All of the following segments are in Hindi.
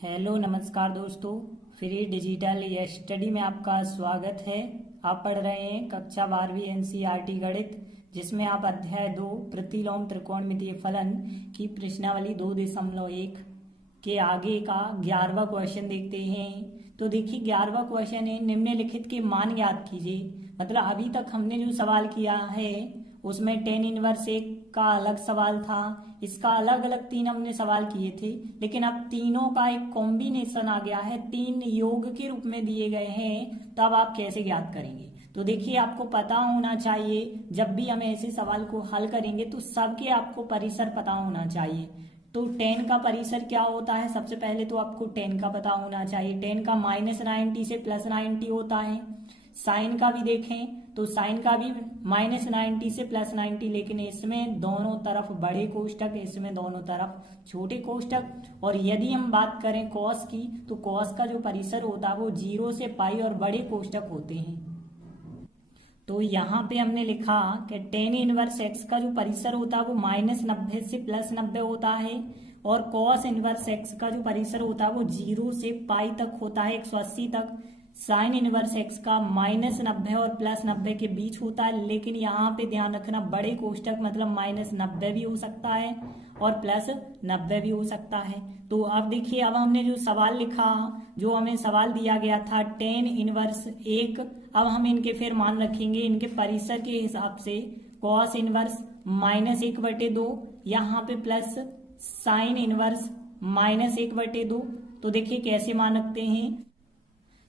हेलो नमस्कार दोस्तों। फ्री डिजिटल स्टडी में आपका स्वागत है। आप पढ़ रहे हैं कक्षा 12वीं एनसीईआरटी गणित, जिसमें आप अध्याय 2 प्रतिलोम त्रिकोणमितीय फलन की प्रश्नावली 2.1 के आगे का 11वां क्वेश्चन देखते हैं। तो देखिए 11वां क्वेश्चन है, निम्नलिखित के मान ज्ञात कीजिए। मतलब अभी तक हमने जो सवाल किया है उसमें tan इनवर्स 1 का अलग सवाल था, इसका अलग अलग 3 हमने सवाल किए थे, लेकिन अब तीनों का एक कॉम्बिनेशन आ गया है, 3 योग के रूप में दिए गए हैं। तब आप कैसे ज्ञात करेंगे? तो देखिए आपको पता होना चाहिए, जब भी हम ऐसे सवाल को हल करेंगे तो सबके आपको परिसर पता होना चाहिए। तो tan का परिसर क्या होता है? सबसे पहले तो आपको tan का पता होना चाहिए। tan का -90 से +90 होता है। साइन का भी देखें तो साइन का भी -90 से +90, लेकिन इसमें दोनों तरफ बड़े कोष्टक, इसमें दोनों तरफ छोटे कोष्टक। और यदि हम बात करें कॉस की, तो कॉस का जो परिसर होता है वो 0 से पाई और बड़े कोष्टक होते हैं। तो यहाँ पे हमने लिखा कि tan इनवर्स x का जो परिसर होता है वो -90 से +90 होता है, और cos इनवर्स x का जो परिसर होता है वो 0 से पाई तक होता है, 180 तक। साइन इनवर्स x का -90 और +90 के बीच होता है, लेकिन यहाँ पे ध्यान रखना बड़े कोष्टक मतलब -90 भी हो सकता है और +90 भी हो सकता है। तो अब देखिए, अब हमने जो सवाल लिखा, जो हमें सवाल दिया गया था tan इनवर्स 1, अब हम इनके फिर मान रखेंगे इनके परिसर के हिसाब से। cos इनवर्स -1/2, यहाँ पे प्लस साइन इनवर्स -1/2। तो देखिए कैसे मान रखते हैं।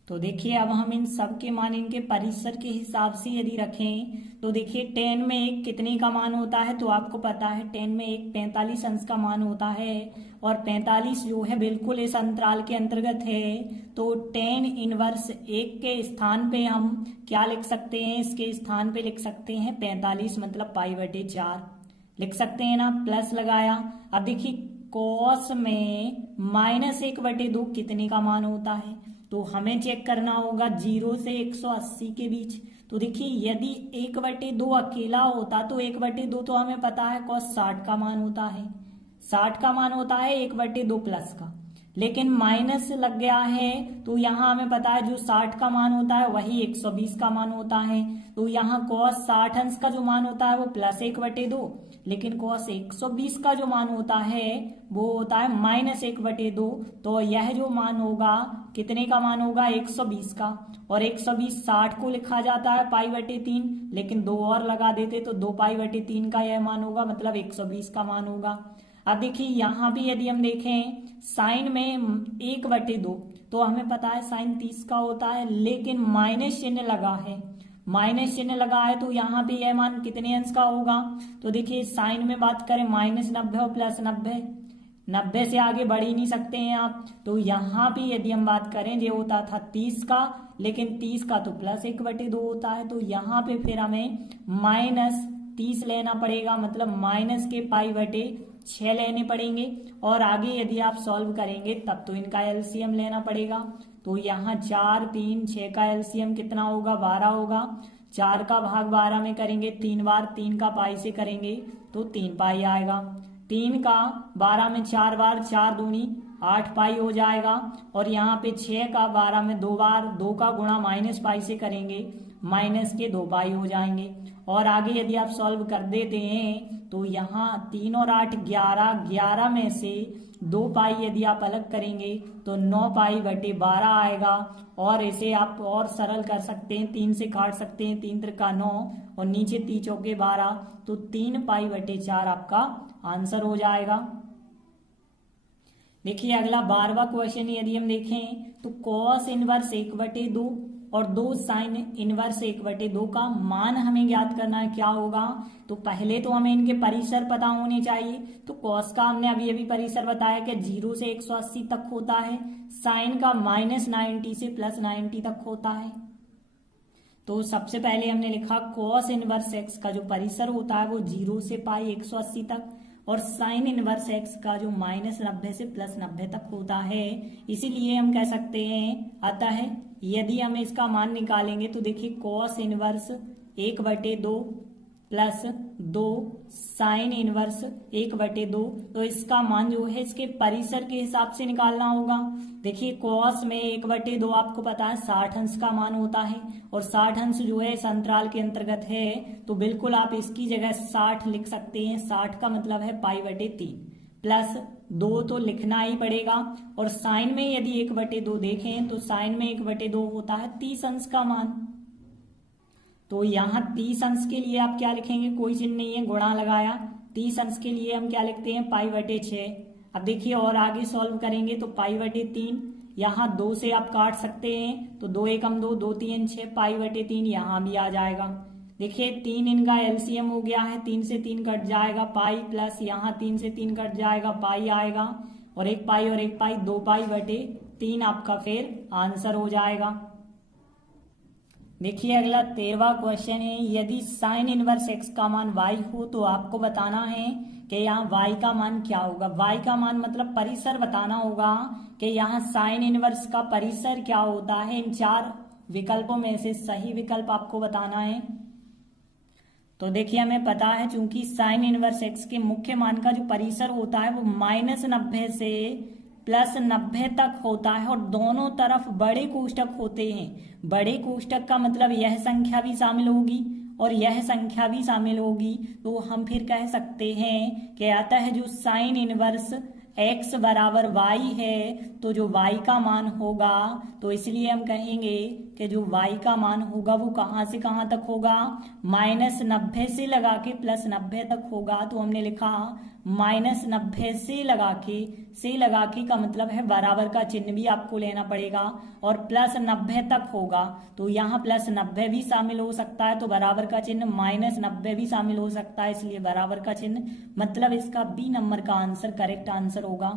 तो देखिए अब हम इन सब के मान इनके परिसर के हिसाब से यदि रखें तो देखिए tan में 1 कितने का मान होता है? तो आपको पता है tan में 1 45 अंश का मान होता है, और 45 जो है बिल्कुल इस अंतराल के अंतर्गत है। तो tan इनवर्स 1 के स्थान पे हम क्या लिख सकते हैं? इसके स्थान पे लिख सकते हैं 45 मतलब π/4 लिख सकते हैं ना, प्लस लगाया। अब देखिए cos में -1/2 कितने का मान होता है? तो हमें चेक करना होगा 0 से 180 के बीच। तो देखिए यदि 1/2 अकेला होता तो 1/2 तो हमें पता है cos 60 का मान होता है, 60 का मान होता है 1/2 प्लस का, लेकिन माइनस लग गया है तो यहाँ हमें पता है जो 60 का मान होता है वही 120 का मान होता है। तो यहाँ cos 60 अंश का जो मान होता है वो +1/2, लेकिन cos 120 का जो मान होता है वो होता है -1/2। तो यह जो मान होगा कितने का मान होगा? 120 का। और 120 60 को लिखा जाता है π/3, लेकिन 2 और लगा देते तो 2π/3 का यह मान होगा, मतलब 120 का मान होगा। अब देखिए यहाँ भी यदि हम देखें साइन में 1/2, तो हमें पता है साइन 30 का होता है, लेकिन माइनस चिन्ह लगा है, माइनस चिन्ह लगा है तो यहाँ पे यह मान कितने अंश का होगा? तो देखिए साइन में बात करें -90 और +90, 90 से आगे बढ़ ही नहीं सकते हैं आप। तो यहाँ भी यदि हम बात करें ये होता था 30 का, लेकिन 30 का तो +1/2 होता है। तो यहाँ पे फिर हमें -30 लेना पड़ेगा, मतलब माइनस के π/6 लेने पड़ेंगे। और आगे यदि आप सॉल्व करेंगे तब तो इनका एलसीएम लेना पड़ेगा। तो यहाँ 4 3 6 का एलसीएम कितना होगा? 12 होगा। 4 का भाग 12 में करेंगे 3 बार, 3 का पाई से करेंगे तो 3 पाई आएगा। 3 का 12 में 4 बार, 4 दूनी 8 पाई हो जाएगा। और यहाँ पे 6 का 12 में 2 बार, 2 का गुणा -π से करेंगे, -2 पाई हो जाएंगे। और आगे यदि आप सॉल्व कर देते हैं तो यहाँ 3 और 8 11, 11 में से 2 पाई यदि आप अलग करेंगे तो 9 π/12 आएगा। और इसे आप और सरल कर सकते हैं, 3 से काट सकते हैं, 3 त्रिका 9 और नीचे 3 चौके 12, तो 3 π/4 आपका आंसर हो जाएगा। देखिए अगला 12वां क्वेश्चन यदि हम देखें तो cos इनवर्स 1/2 और 2 साइन इनवर्स 1/2 का मान हमें ज्ञात करना है। क्या होगा? तो पहले तो हमें इनके परिसर पता होने चाहिए। तो cos का हमने अभी परिसर बताया कि 0 से 180 तक होता है, साइन का -90 से +90 तक होता है। तो सबसे पहले हमने लिखा cos इनवर्स x का जो परिसर होता है वो 0 से पाई 180 तक, और साइन इनवर्स x का जो -90 से +90 तक होता है। इसीलिए हम कह सकते हैं, अतः यदि हम इसका मान निकालेंगे तो देखिए cos inverse 1/2 plus 2 sine inverse 1/2। तो इसका मान जो है इसके परिसर के हिसाब से निकालना होगा। देखिए कॉस में 1/2 आपको पता है 60 अंश का मान होता है, और 60 अंश जो है इस अंतराल के अंतर्गत है, तो बिल्कुल आप इसकी जगह 60 लिख सकते हैं। 60 का मतलब है π/3 प्लस 2 तो लिखना ही पड़ेगा। और साइन में यदि 1/2 देखें तो साइन में 1/2 होता है 30 अंश का मान। तो यहाँ 30 अंश के लिए आप क्या लिखेंगे, कोई चिन्ह नहीं है, गुणा लगाया। 30 अंश के लिए हम क्या लिखते हैं, π/6। अब देखिए और आगे सॉल्व करेंगे तो π/3, यहाँ 2 से आप काट सकते हैं, तो 2 एकम 2, 2 3 6, π/3 यहाँ भी आ जाएगा। देखिए 3 इनका एलसीएम हो गया है, 3 से 3 कट जाएगा पाई, प्लस यहाँ 3 से 3 कट जाएगा पाई आएगा, और 1 पाई और 1 पाई 2 π/3 आपका फिर आंसर हो जाएगा। देखिए अगला 13वां क्वेश्चन है, यदि साइन इनवर्स x का मान y हो तो आपको बताना है कि यहाँ y का मान क्या होगा। y का मान मतलब परिसर बताना होगा कि यहाँ साइन इनवर्स का परिसर क्या होता है। इन 4 विकल्पों में से सही विकल्प आपको बताना है। तो देखिए हमें पता है चूंकि साइन इनवर्स x के मुख्य मान का जो परिसर होता है वो -90 से +90 तक होता है, और दोनों तरफ बड़े कोष्टक होते हैं। बड़े कोष्टक का मतलब यह संख्या भी शामिल होगी और यह संख्या भी शामिल होगी। तो हम फिर कह सकते हैं कि अतः जो साइन इनवर्स x बराबर y है, तो जो y का मान होगा, तो इसलिए हम कहेंगे कि जो y का मान होगा वो कहाँ से कहाँ तक होगा, -90 से लगा के +90 तक होगा। तो हमने लिखा -90 से लगा के का मतलब है बराबर का चिन्ह भी आपको लेना पड़ेगा, और +90 तक होगा, तो यहाँ +90 भी शामिल हो सकता है, तो बराबर का चिन्ह -90 भी शामिल हो सकता है, इसलिए बराबर का चिन्ह मतलब इसका बी नंबर का आंसर करेक्ट आंसर होगा।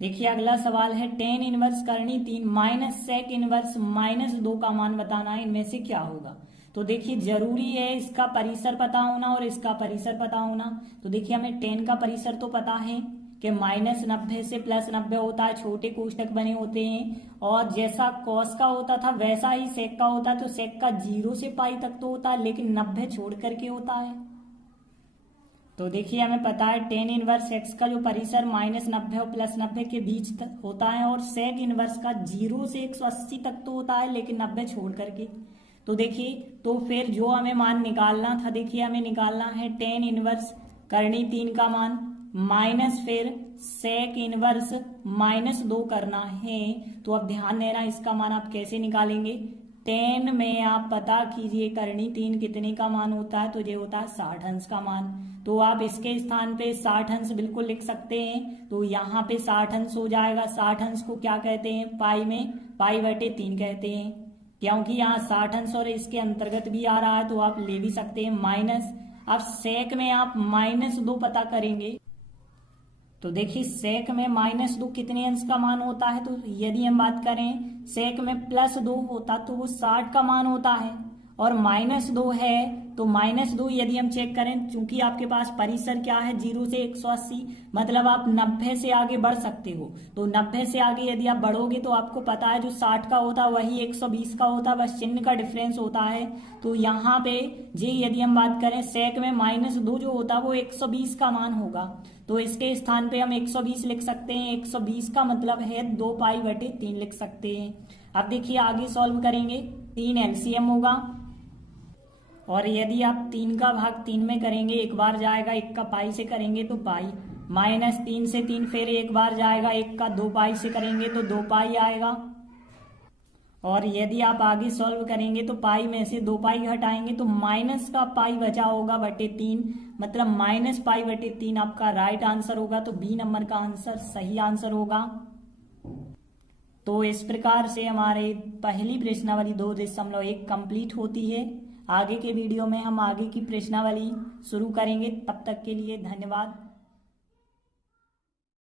देखिए अगला सवाल है, tan इनवर्स करनी 3 माइनस sec इनवर्स -2 का मान बताना है, इनमें से क्या होगा। तो देखिए जरूरी है इसका परिसर पता होना और इसका परिसर पता होना। तो देखिए हमें tan का परिसर तो पता है कि -90 से +90 होता है, छोटे कोष्टक बने होते हैं, और जैसा cos का होता था वैसा ही sec का होता है। तो sec का 0 से पाई तक तो होता है, लेकिन 90 छोड़ करके होता है। तो देखिए हमें पता है tan इनवर्स x का जो परिसर -90 और +90 के बीच तक होता है, और sec इनवर्स का 0 से 180 तक तो होता है, लेकिन 90 छोड़ करके। तो देखिए तो फिर जो हमें मान निकालना था, देखिए हमें निकालना है tan इनवर्स करनी 3 का मान माइनस फिर sec इनवर्स -2 करना है। तो अब ध्यान देना इसका मान आप कैसे निकालेंगे। tan में आप पता कीजिए करनी 3 कितने का मान होता है, तो ये होता है 60 अंश का मान। तो आप इसके स्थान पे 60 अंश बिल्कुल लिख सकते हैं, तो यहाँ पे 60 अंश हो जाएगा। 60 अंश को क्या कहते हैं, पाई में π/3 कहते हैं, क्योंकि यहाँ 60 अंश और इसके अंतर्गत भी आ रहा है, तो आप ले भी सकते हैं माइनस। अब sec में आप -2 पता करेंगे, तो देखिए sec में -2 कितने अंश का मान होता है। तो यदि हम बात करें sec में +2 होता तो वो 60 का मान होता है, और -2 है तो -2 यदि हम चेक करें, चूंकि आपके पास परिसर क्या है 0 से 180, मतलब आप 90 से आगे बढ़ सकते हो। तो 90 से आगे यदि आप बढ़ोगे तो आपको पता है जो 60 का होता है वही 120 का होता है, बस चिन्ह का डिफरेंस होता है। तो यहाँ पे जी यदि हम बात करें sec में -2 जो होता है वो 120 का मान होगा, तो इसके स्थान पे हम 120 लिख सकते हैं। 120 का मतलब है 2 π/3 लिख सकते हैं। अब देखिए आगे सॉल्व करेंगे, 3 एलसीएम होगा, और यदि आप 3 का भाग 3 में करेंगे, एक बार जाएगा, 1 का पाई से करेंगे तो पाई, -3 से 3 फिर एक बार जाएगा, 1 का 2 पाई से करेंगे तो 2 पाई आएगा। और यदि आप आगे सॉल्व करेंगे तो पाई में से 2 पाई घटाएंगे तो माइनस का पाई बचा होगा /3, मतलब -π/3 आपका राइट आंसर होगा। तो बी नंबर का आंसर सही आंसर होगा। तो इस प्रकार से हमारे पहली प्रश्नावली 2.1 कंप्लीट होती है। आगे के वीडियो में हम आगे की प्रश्नावली शुरू करेंगे। तब तक के लिए धन्यवाद।